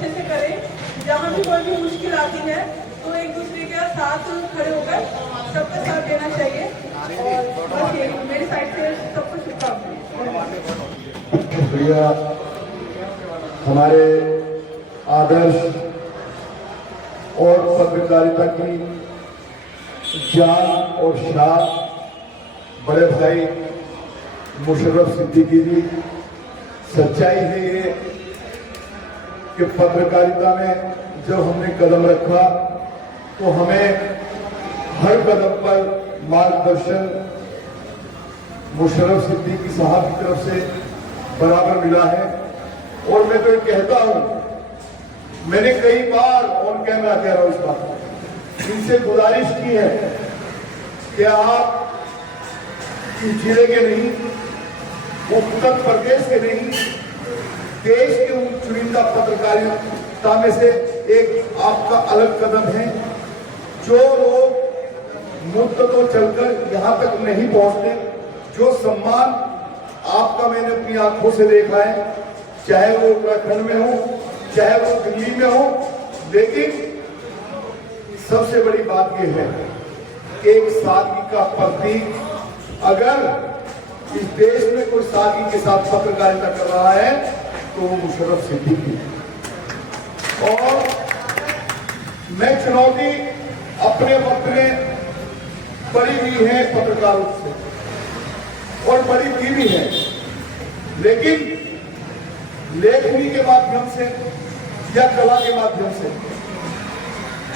अच्छे से करें। जहाँ भी कोई भी मुश्किल आती है तो एक दूसरे के साथ खड़े होकर सबका साथ देना चाहिए। और बस यही मेरी साइड से सबको शुभकामनाएं। शुक्रिया। हमारे आदर्श और पत्रकारिता की जान और शान बड़े भाई मुशर्रफ सिद्दीकी जी। सच्चाई है ये कि पत्रकारिता में जब हमने कदम रखा तो हमें हर कदम पर मार्गदर्शन मुशर्रफ सिद्दीकी साहब की तरफ से बराबर मिला है। और मैं तो ये कहता हूं, मैंने कई बार ऑन कैमरा कह रहा हूं इस बात को, इनसे गुजारिश की है कि आप इस जिले के नहीं, उत्तर प्रदेश के नहीं, देश के उन चुनिंदा पत्रकारिता में से एक आपका अलग कदम है। जो लोग मुद्दतों चलकर यहां तक नहीं पहुंचते, जो सम्मान आपका मैंने अपनी आंखों से देखा है, चाहे वो उत्तराखंड में हो, चाहे वो दिल्ली में हो, लेकिन सबसे बड़ी बात यह है कि एक सादगी का प्रतीक अगर इस देश में कोई सादगी के साथ पत्रकारिता कर रहा है तो वो मुशर्रफ सिद्दीकी। और मैं चुनौती अपने वक्त में बड़ी हुई है पत्रकारों से और बड़ी की भी है, लेकिन लेखनी के माध्यम से या कला के माध्यम से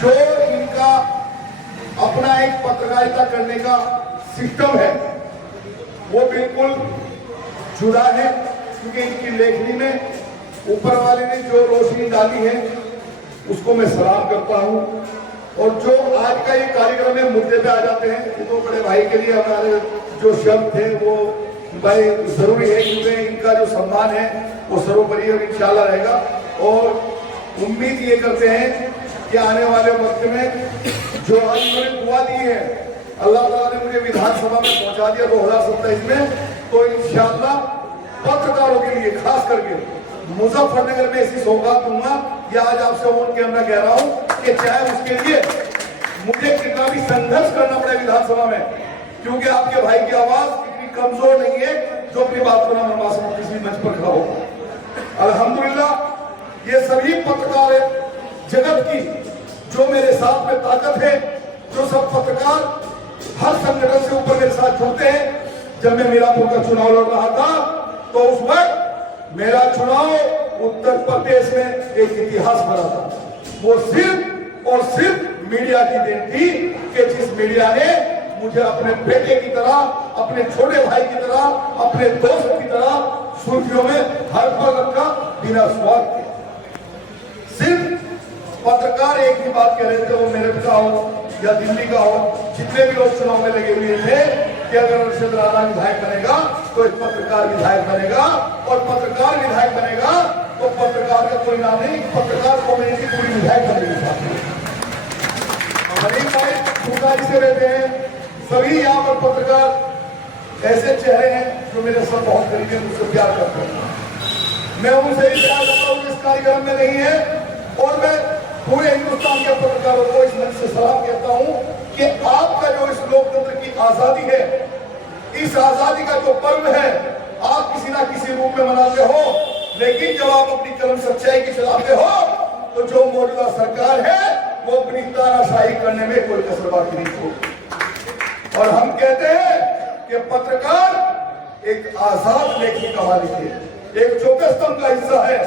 जो इनका अपना एक पत्रकारिता करने का सिस्टम है वो बिल्कुल जुड़ा है। क्योंकि इनकी लेखनी में ऊपर वाले ने जो रोशनी डाली है उसको मैं सलाम करता हूं। और जो आज का ये कार्यक्रम है, मुद्दे पे आ जाते हैं, ये तो बड़े भाई के लिए हमारे जो शब्द थे वो भाई जरूरी है, क्योंकि इनका जो सम्मान है वो सर्वोपरि और इंशाल्लाह रहेगा। और उम्मीद ये करते हैं कि आने वाले वक्त में जो आज इन्होंने दुआ दी है, अल्लाह ताला ने मुझे विधानसभा में पहुंचा दिया 2027 में, तो इंशाल्लाह पत्रकारों के लिए खास करके मुजफ्फरनगर में ऐसी सौगात दूंगा। या आज आपसे ऑन कैमरा कह रहा हूं कि चाहे उसके लिए मुझे कितना भी संघर्ष करना पड़े विधानसभा में, क्योंकि आपके भाई की आवाज इतनी कमजोर नहीं है जो अपनी बात को ना मनवा सके किसी मंच पर खड़ा हो। अल्हम्दुलिल्लाह ये सभी पत्रकार जगत की जो मेरे साथ में ताकत है, जो सब पत्रकार हर संगठन से ऊपर मेरे साथ जुड़ते हैं। जब मैं मीरापुर का चुनाव लड़ रहा था तो उस वक्त मेरा चुनाव उत्तर प्रदेश में एक इतिहास बना था। वो सिर्फ और सिर्फ मीडिया की देन थी कि जिस मीडिया ने मुझे अपने बेटे की तरह, अपने छोटे भाई की तरह, अपने दोस्त की तरह सुर्खियों में हर पल रखा बिना स्वार्थ के। सिर्फ पत्रकार एक ही बात कह रहे थे, वो मेरे पिता हो या दिल्ली का हो, जितने भी लोग चुनाव में लगे हुए थे कि अगर अरशद राणा विधायक बनेगा तो एक पत्रकार विधायक बनेगा, और पत्रकार विधायक बनेगा तो पत्रकार का कोई नाम नहीं, पत्रकार कम्युनिटी पूरी विधायक बनेगी। हरीफ भाई खूबदारी से रहते हैं, सभी यहाँ पर पत्रकार ऐसे चेहरे हैं जो मेरे साथ बहुत करीबी मुझसे प्यार करते हैं। मैं उनसे भी प्यार करता हूँ, इस कार्यक्रम में नहीं है, और मैं पूरे हिंदुस्तान के पत्रकारों को इस मंच से सलाम कहता हूं कि आपका जो इस लोकतंत्र की आजादी है, इस आजादी का जो पर्व है, आप किसी ना किसी रूप में मनाते हो, लेकिन जब आप अपनी कलम सच्चाई की चलाते हो तो जो मौजूदा सरकार है वो अपनी तानाशाही करने में कोई कसर बाकी नहीं छोड़ती। और हम कहते हैं कि पत्रकार एक आजाद लेखनी का मालिक है, एक चौथे स्तंभ का हिस्सा है,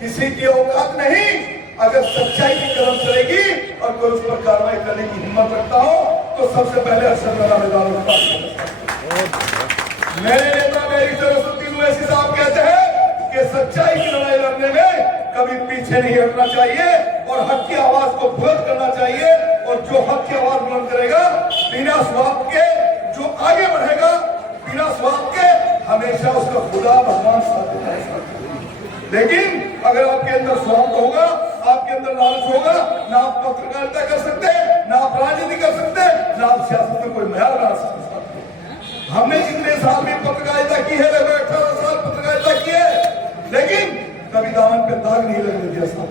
किसी की औकात नहीं अगर सच्चाई की कलम चलेगी और कोई उस पर कार्रवाई करने की हिम्मत रखता हो तो सबसे पहले अरशद राणा मैदान में मेरे नेता मेरी सरस्वती वैसी साहब कहते हैं कि सच्चाई की लड़ाई लड़ने में कभी पीछे नहीं हटना चाहिए और हक की आवाज को बुलंद करना चाहिए। और जो हक की आवाज बुलंद करेगा बिना स्वार्थ के, जो आगे बढ़ेगा बिना स्वार्थ के, हमेशा उसका खुदा भगवान साथ देता है। लेकिन अगर आपके अंदर स्वार्थ होगा, आपके अंदर लालच होगा, ना आप पत्रकारिता कर सकते, ना आप राजनीति कर सकते, ना आप सियासत में कोई मैार बना सकते। हमने जितने साल भी पत्रकारिता की है, लगभग 18 साल पत्रकारिता की है, लेकिन कभी दामन पे दाग नहीं लगने दिया साहब।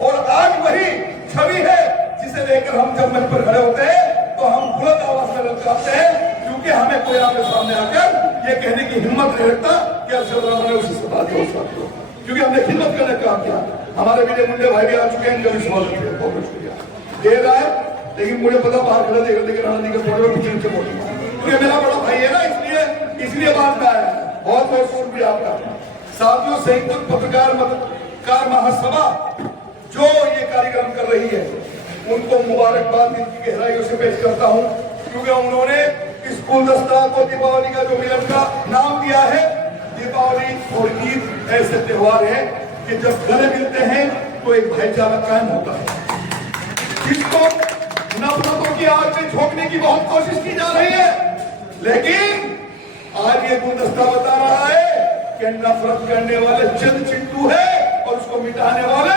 और आज वही छवि है जिसे लेकर हम जब मंच पर खड़े होते हैं तो हम बुलंद आवाज में ललकारते हैं, क्योंकि हमें कोई आपके सामने आकर ये कहने की हिम्मत नहीं रखता कि अरशद राणा ने उसी से बात करो, क्योंकि हमने हिम्मत करने का काम किया। हमारे मेरे मुंडे भाई भी आ चुके हैं, इनका भी स्वागत है, बहुत शुक्रिया। देर आए लेकिन मुझे पता बाहर खड़ा देख रहे राणा जी के फोटो में पीछे नीचे बोलूंगा, क्योंकि मेरा बड़ा भाई है ना, इसलिए बात में आया। बहुत बहुत शुक्रिया आपका। साथियों, संयुक्त पत्रकार महासभा जो ये कार्यक्रम कर रही है उनको मुबारकबाद इनकी गहराइयों से पेश करता हूं, क्योंकि उन्होंने इस गुलदस्ता को दीपावली का जो मिलन का नाम दिया है। दीपावली और ईद ऐसे त्योहार हैं कि जब गले मिलते हैं तो एक भाईचारा कायम होता है। इसको नफरतों की आग में झोंकने की बहुत कोशिश की जा रही है, लेकिन आज ये गुलदस्ता बता रहा है कि नफरत करने वाले चंद चिट्टू है और उसको मिटाने वाले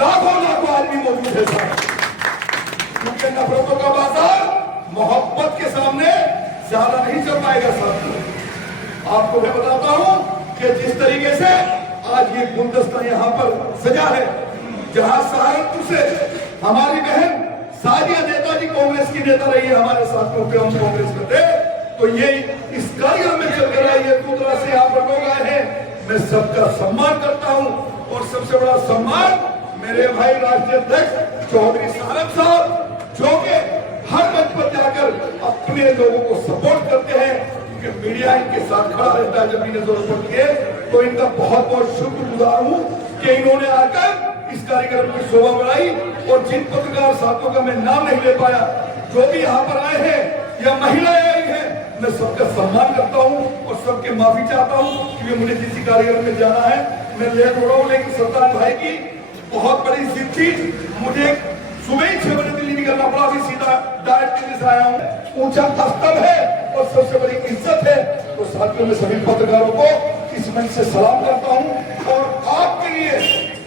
लाखों लाखों आदमी मौजूद है साहब। क्योंकि नफरतों का बाजार मोहब्बत के सामने ज्यादा नहीं चल पाएगा साथियों। आपको मैं बताता हूं कि जिस तरीके से आज ये गुलदस्ता यहाँ पर सजा है, जहां सहारनपुर से हमारी बहन साजिया नेताजी कांग्रेस की नेता रही है, हमारे साथियों पे हम कांग्रेस में थे, तो ये इस कार्यक्रम में चल कर आई है। दूसरा से यहाँ पर लोग आए हैं, मैं सबका सम्मान करता हूँ और सबसे बड़ा सम्मान मेरे भाई राष्ट्रीय अध्यक्ष चौधरी साहब साहब, जो कि हर मंच पर जाकर अपने लोगों को सपोर्ट करते हैं, क्योंकि मीडिया इनके साथ खड़ा रहता है जब इन्हें जरूरत पड़ती है। तो इनका बहुत बहुत शुक्रगुजार हूँ कि इन्होंने आकर इस कार्यक्रम की शोभा बढ़ाई। और जिन पत्रकार साथियों का मैं नाम नहीं ले पाया, जो भी यहाँ पर आए हैं या महिलाएं आई हैं, मैं सबका सम्मान करता हूँ और सबके माफी चाहता हूँ, क्योंकि मुझे किसी कार्यक्रम में जाना है, मैं लेट हो रहा हूँ। लेकिन सरदार भाई की बहुत बड़ी जिद थी, मुझे सुबह ही 6 बजे दिल्ली निकलना पड़ा, अभी सीधा डायरेक्ट दिल्ली से आया हूँ। ऊंचा स्तंभ है और सबसे बड़ी इज्जत है। तो साथियों में सभी पत्रकारों को इस मंच से सलाम करता हूँ और आपके लिए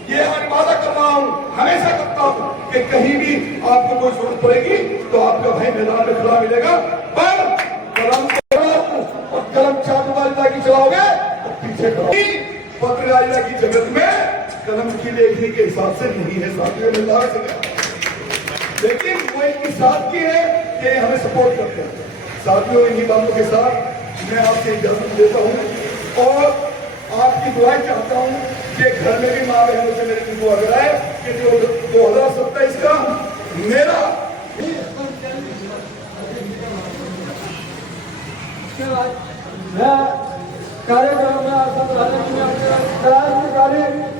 ये वादा कर रहा हूँ, हमेशा करता हूँ कि कहीं भी आपको कोई जरूरत पड़ेगी तो आपका भाई मैदान में खड़ा मिलेगा। पर कलम और कलम चाटुकारिता की चलाओगे तो पीछे पत्रकारिता की जगत में कलम की लेखनी के हिसाब से नहीं है साथियों, लेकिन वो इनकी साथ की है कि हमें सपोर्ट करते हैं। साथियों, इन्हीं बातों के साथ मैं आपसे इजाजत देता हूँ और आपकी दुआएं चाहता हूँ कि घर में भी माँ बहनों से मेरी दुआ कराए कि जो 2027 का मेरा कार्यक्रम में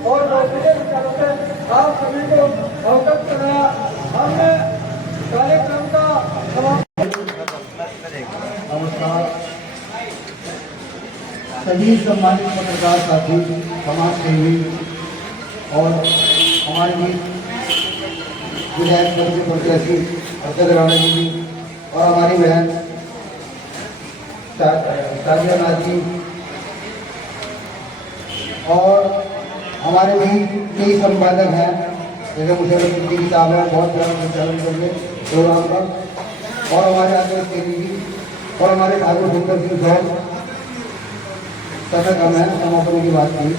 और विचारों से आप सभी को अवगत कराया। हमने कार्यक्रम का नमस्कार सभी सम्मानित पत्रकार साथी, समाज सेवी और हमारी विधायक सभा के प्रत्याशी अरशद राणा जी और हमारी बहन साजिया नाजी और हमारे भी कई संपादक हैं, जैसे मुशर्रफ सिद्दीकी साहब हैं, बहुत ज़्यादा संचालन करेंगे प्रोग्राम का, और हमारे आदेश के लिए और हमारे ठाकुर सुंदर सिंह साहब तथा कम है समापन की बात की।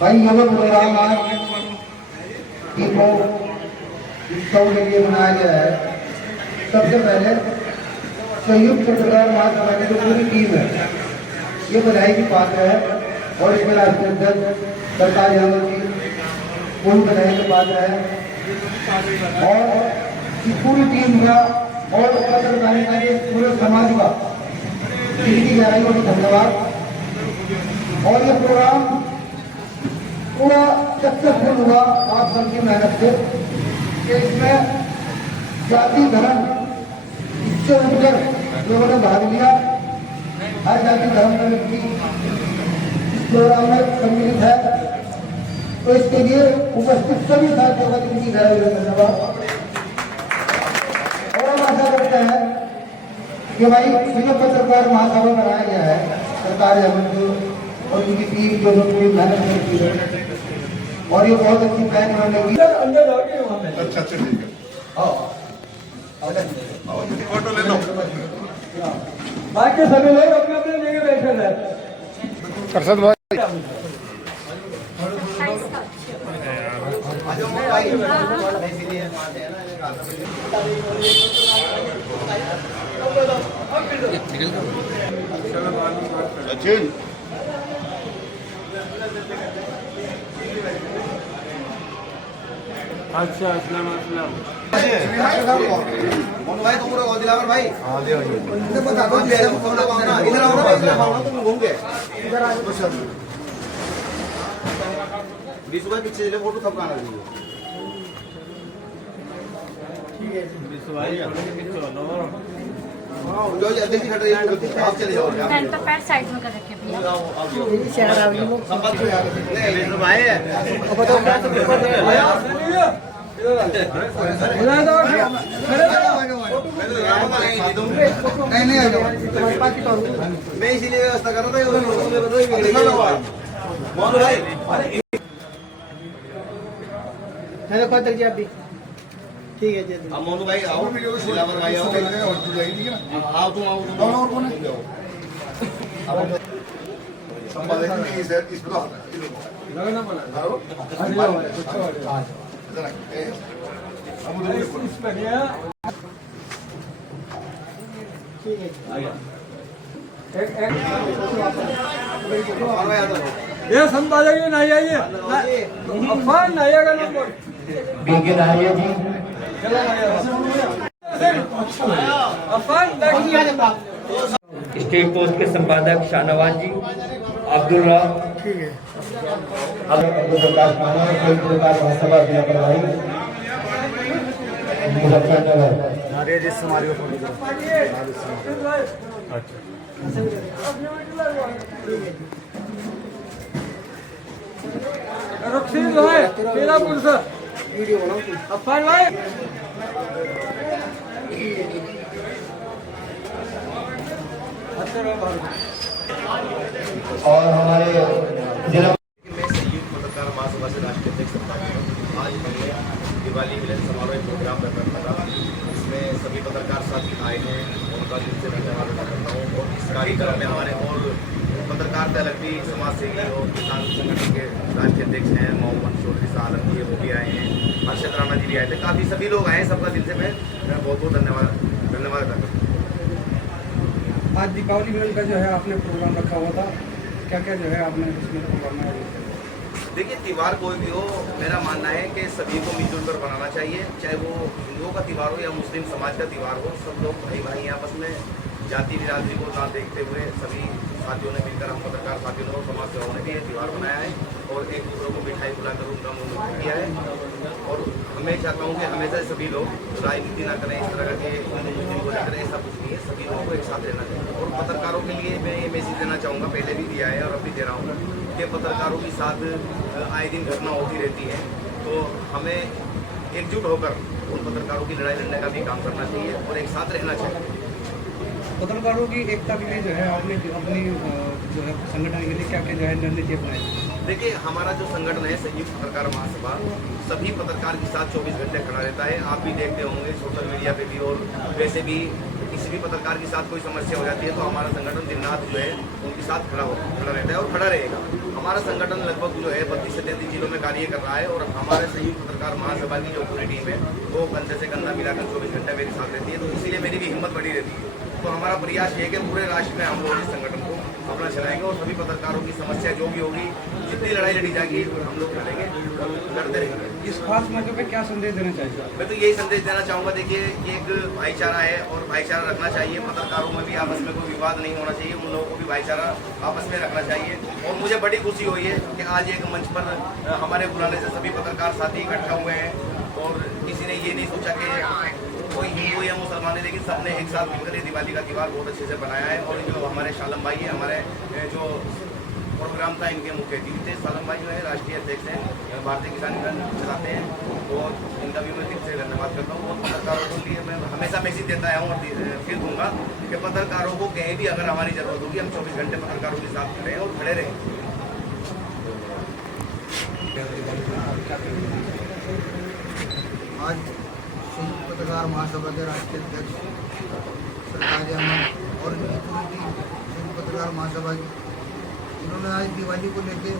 भाई ये प्रोग्राम आज दीपों उत्सव के लिए बनाया गया है। सबसे पहले संयुक्त पत्रकार महासभा की जो पूरी टीम है ये बधाई की पात्र है और इसमें राष्ट्रीय अध्यक्ष सरकार यादव जी पूरी बधाई के पात्र है और इस पूरी टीम का और पत्रकारिता के पूरे समाज का इसकी गहराई और धन्यवाद। और ये प्रोग्राम पूरा सक्सेसफुल हुआ आप सबकी मेहनत से कि इसमें जाति धर्म इससे उठकर लोगों ने भाग लिया। हर जाति धर्म का व्यक्ति इस प्रोग्राम में सम्मिलित है, तो इसके लिए उपस्थित सभी साथियों का जिनकी गहराई से धन्यवाद। और हम आशा करते हैं कि भाई जो पत्रकार महासभा बनाया गया है सरकार और उनकी टीम जो पूरी मेहनत करती है और ये बहुत अच्छी प्लान बनाने की। अंदर जाओगे वहाँ पे। अच्छा ठीक है, फोटो ले लो। बाकी सभी लोग अपने अपने जगह बैठे रहे। अरशद भाई सचिन अच्छा अस्सलाम अस्सलाम मोनू भाई तुम लोग दिलावर भाई हां ले आइए इधर बता दो इधर आओ ना इधर आओ ना तुम घूम के इधर आ जाओ 20 रुपए पीछे ले फोटो सब आना चाहिए ठीक है 20 भाई पीछे चलो जो जल्दी से हट रही है आप चले जाओ पैंट तो पैर साइड में कर रखे भैया शहर आ गई संपर्क नहीं 20 भाई अब बताओ क्या तो पेपर दे नहीं आ जाओ तुम्हारे पास की तो मैं इसीलिए व्यवस्था कर रहा था मोनू भाई है कौन तक जी आप भी ठीक है जी अब मोनू भाई आओ दिलावर भाई आओ और तू जाएगी ना आओ तुम आओ कौन और कौन है संभालेंगे नहीं इस पे लगना पड़ा अब उधर इस पर गया ठीक है और भाई आ जाओ ये संभालेंगे नहीं आइए अफवान नहीं आएगा नंबर बीके नारिया जी अफवान स्टेट पोस्ट के संपादक शाहनवाज जी, अब्दुल्ला, अब्दुल प्रकाश माना, संयुक्त प्रकाश महासभा जिला प्रभारी मुजफ्फरनगर। नारिया जी हमारी रक्षी भाई केलापुर से वीडियो बनाओ अफवान भाई और हमारे जिला मैं संयुक्त पत्रकार महासभा से राष्ट्रीय अध्यक्ष आज हमने दिवाली मिलन समारोह प्रोग्राम रखा था। इसमें सभी पत्रकार साथी आए हैं, उनका दिल से धन्यवाद अदा करता हूँ। और इस कार्यक्रम में हमारे और पत्रकारिता लगती समाज सेवी और किसान संगठन के राष्ट्रीय अध्यक्ष हैं मोहम्मद चौधरी साहब जी, वो भी आए हैं, हर्षद राणा जी भी आए थे, काफ़ी सभी लोग आए हैं। सबका दिल से मैं बहुत बहुत धन्यवाद अदा करता हूँ। आज दीपावली मिलन का जो है आपने प्रोग्राम रखा हुआ था, क्या क्या जो है आपने इसमें प्रोग्राम में देखिए, त्यौहार कोई भी हो, मेरा मानना है कि सभी को मिलजुल कर बनाना चाहिए, चाहे वो हिंदुओं का त्यौहार हो या मुस्लिम समाज का त्यौहार हो। सब लोग भाई भाई आपस में जाति बिरादरी को ना देखते हुए सभी साथियों ने मिलकर, हम पत्रकार साथियों ने और समाज सेवाओं ने भी ये त्यौहार बनाया है और एक दूसरों को मिठाई बुलाकर उनका मुँह मीठा किया है। और मैं चाहता हूँ कि हमेशा सभी लोग राजनीति ना करें, इस तरह के मुस्लिम को लेकर ऐसा कुछ नहीं है, सभी लोगों को एक साथ रहना चाहिए। और पत्रकारों के लिए मैं ये मैसेज देना चाहूँगा, पहले भी दिया है और अब भी दे रहा हूँ कि पत्रकारों के साथ आए दिन घटना होती रहती है, तो हमें एकजुट होकर उन पत्रकारों की लड़ाई लड़ने का भी काम करना चाहिए और एक साथ रहना चाहिए। पत्रकारों की एकता के लिए जो है आपने अपनी जो है संगठन के लिए क्या क्या जो है रणनीति अपनाई? देखिए, हमारा जो संगठन है संयुक्त पत्रकार महासभा सभी पत्रकार के साथ 24 घंटे खड़ा रहता है। आप भी देखते होंगे सोशल मीडिया पे भी, और वैसे भी किसी भी पत्रकार के साथ कोई समस्या हो जाती है तो हमारा संगठन दिन रात जो है उनके साथ खड़ा रहता है और खड़ा रहेगा। हमारा संगठन लगभग जो है 32 से 33 जिलों में कार्य कर रहा है और हमारे संयुक्त पत्रकार महासभा की जो पूरी टीम है वो कंधे से कंधा मिलाकर 24 घंटे मेरे साथ रहती है। तो इसीलिए मेरी भी हिम्मत बढ़ी रहती है। तो हमारा प्रयास ये है कि पूरे राष्ट्र में हम लोग इस संगठन को अपना चलाएंगे और सभी पत्रकारों की समस्या जो भी होगी, जितनी लड़ाई लड़ी जाएगी हम लोग लड़ेंगे, लड़ते रहेंगे। इस खास मौके पे क्या संदेश देना चाहिए? मैं तो यही संदेश देना चाहूँगा, देखिए ये एक भाईचारा है और भाईचारा रखना चाहिए। पत्रकारों में भी आपस में कोई विवाद नहीं होना चाहिए, उन लोगों को भी भाईचारा आपस में रखना चाहिए। और मुझे बड़ी खुशी हुई है कि आज एक मंच पर हमारे बुलाने से सभी पत्रकार साथी इकट्ठा हुए हैं और किसी ने ये नहीं सोचा कि कोई हिंदू या मुसलमान है, लेकिन सबने एक साथ मिलकर ये दिवाली का त्यौहार बहुत अच्छे से बनाया है। और जो हमारे शालम भाई है, हमारे जो प्रोग्राम था इनके मुख्य अतिथि थे। शालम भाई जो है राष्ट्रीय अध्यक्ष हैं, भारतीय किसान यूनियन चलाते हैं, और इनका भी मैं दिल से धन्यवाद करता हूँ। और पत्रकारों के लिए मैं हमेशा मैसेज देता आया हूँ और फिर दूंगा कि पत्रकारों को कहीं भी अगर हमारी जरूरत होगी, हम 24 घंटे पत्रकारों के साथ खड़े हैं और खड़े रहें। आज संयुक्त पत्रकार महासभा के राष्ट्रीय अध्यक्ष सरकारी अहमद और इनकी पूरी टीम संयुक्त पत्रकार महासभा की, इन्होंने आज दिवाली को लेके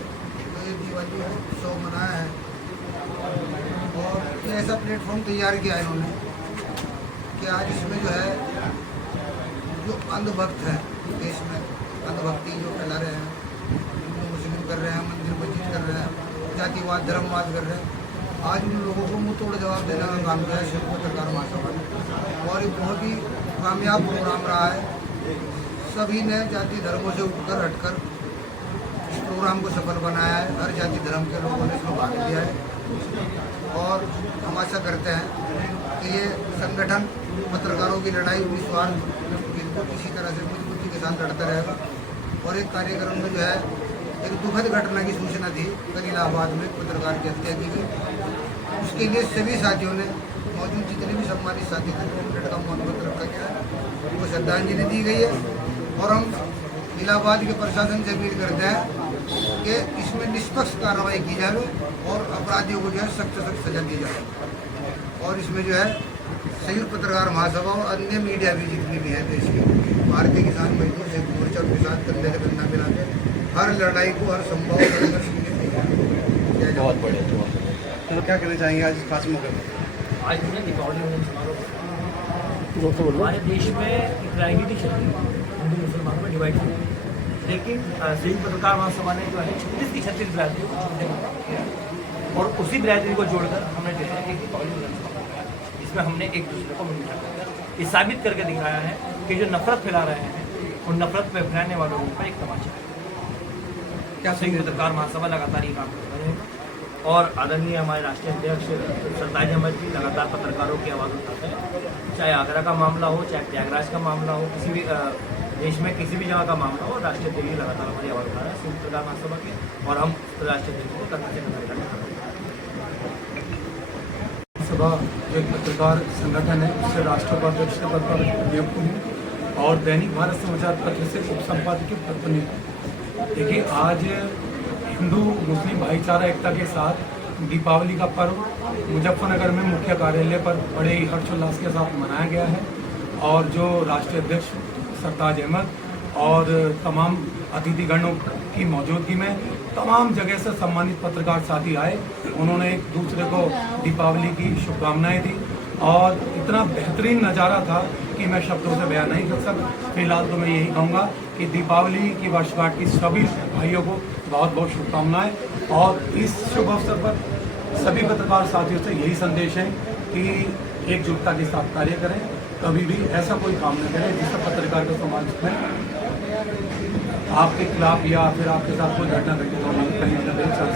तो ये दिवाली उत्सव मनाया है और ये ऐसा प्लेटफॉर्म तैयार किया है इन्होंने कि आज इसमें जो है जो अंधभक्त है देश में, अंधभक्ति जो फैला रहे हैं, हिंदू मुस्लिम कर रहे हैं, मंदिर मस्जिद कर रहे हैं, जातिवाद धर्मवाद कर रहे हैं, आज उन लोगों को मुंह तोड़ जवाब देने का काम किया है संयुक्त पत्रकार महासभा ने। और ये बहुत ही कामयाब प्रोग्राम रहा है। सभी ने जाति धर्मों से उठकर हटकर इस प्रोग्राम को सफल बनाया है। हर जाति धर्म के लोगों ने इसमें भाग लिया है और हम आशा करते हैं कि ये संगठन पत्रकारों की लड़ाई निस्वार्थ बिल्कुल इसी तरह से मजबूती के साथ लड़ता रहेगा। और एक कार्यक्रम में जो है एक दुखद घटना की सूचना थी, कल इलाहाबाद में पत्रकार की हत्या की गई। उसके लिए सभी साथियों ने, मौजूद जितने भी सम्मानित साथी थे, 2 मिनट का मौन व्रत रखा गया है, उनको श्रद्धांजलि दी गई है। और हम इलाहाबाद के प्रशासन से अपील करते हैं कि इसमें निष्पक्ष कार्रवाई की जाए और अपराधियों को जो है सख्त सख्त सजा दी जाए। और इसमें जो है संयुक्त पत्रकार महासभा और अन्य मीडिया भी जितनी भी है देश की, भारतीय किसान मजदूर संयुक्त मोर्चा के साथ कंधे से कंधा मिला के हर लड़ाई को हर संभव संघर्ष के लिए तैयार। बहुत बढ़िया। तो क्या कहना चाहेंगे आज खास मौके पर? आज हमने दीपावली मिलन समारोह हमारे देश में एक राजनीति चल रही है, हिंदू मुसलमानों में डिवाइड हुई है। लेकिन संयुक्त पत्रकार महासभा ने जो है 36 की 36 बिरादरी को जोड़ने का काम किया और उसी बिरादरी को जोड़कर हमने जो है एक दीपावली मिलन समारोह किया, जिसमें हमने एक दूसरे को मिलकर ये साबित करके दिखाया है कि जो नफरत फैला रहे हैं उन नफरत में फैलाने वालों पर एक तमाचा है। क्या संयुक्त पत्रकार महासभा लगातार ये काम करता रहेगा और आदरणीय हमारे राष्ट्रीय अध्यक्ष सरताज अहमद जी लगातार पत्रकारों की आवाज़ उठाते हैं, चाहे आगरा का मामला हो, चाहे प्रयागराज का मामला हो, किसी भी देश में किसी भी जगह का मामला हो, राष्ट्रीय अध्यक्ष लगातार हमारी आवाज़ उठा रहे हैं संयुक्त पत्रकार महासभा के, और हम राष्ट्रीय अध्यक्ष को करना चाहिए। सभा जो एक पत्रकार संगठन है, उससे राष्ट्रीय उपाध्यक्ष के पद पर नियुक्त हूँ और दैनिक भारत समाचार पत्र से उप संपादकीय पद पर नियुक्त। देखिए, आज हिंदू मुस्लिम भाईचारा एकता के साथ दीपावली का पर्व मुजफ्फरनगर में मुख्य कार्यालय पर बड़े ही हर्षोल्लास के साथ मनाया गया है और जो राष्ट्रीय अध्यक्ष सरताज अहमद और तमाम अतिथिगणों की मौजूदगी में तमाम जगह से सम्मानित पत्रकार साथी आए, उन्होंने एक दूसरे को दीपावली की शुभकामनाएं दी और इतना बेहतरीन नज़ारा था कि मैं शब्दों से बयान नहीं कर सकता। फिलहाल तो मैं यही कहूँगा कि दीपावली की वर्षगांठ की सभी भाइयों को बहुत बहुत शुभकामनाएं और इस शुभ अवसर पर सभी पत्रकार साथियों से यही संदेश है कि एकजुटता के साथ कार्य करें, कभी भी ऐसा कोई काम न करें जिससे पत्रकार के समाज में आपके खिलाफ या फिर आपके साथ कोई घटना घटित होने कहीं न कहीं चांस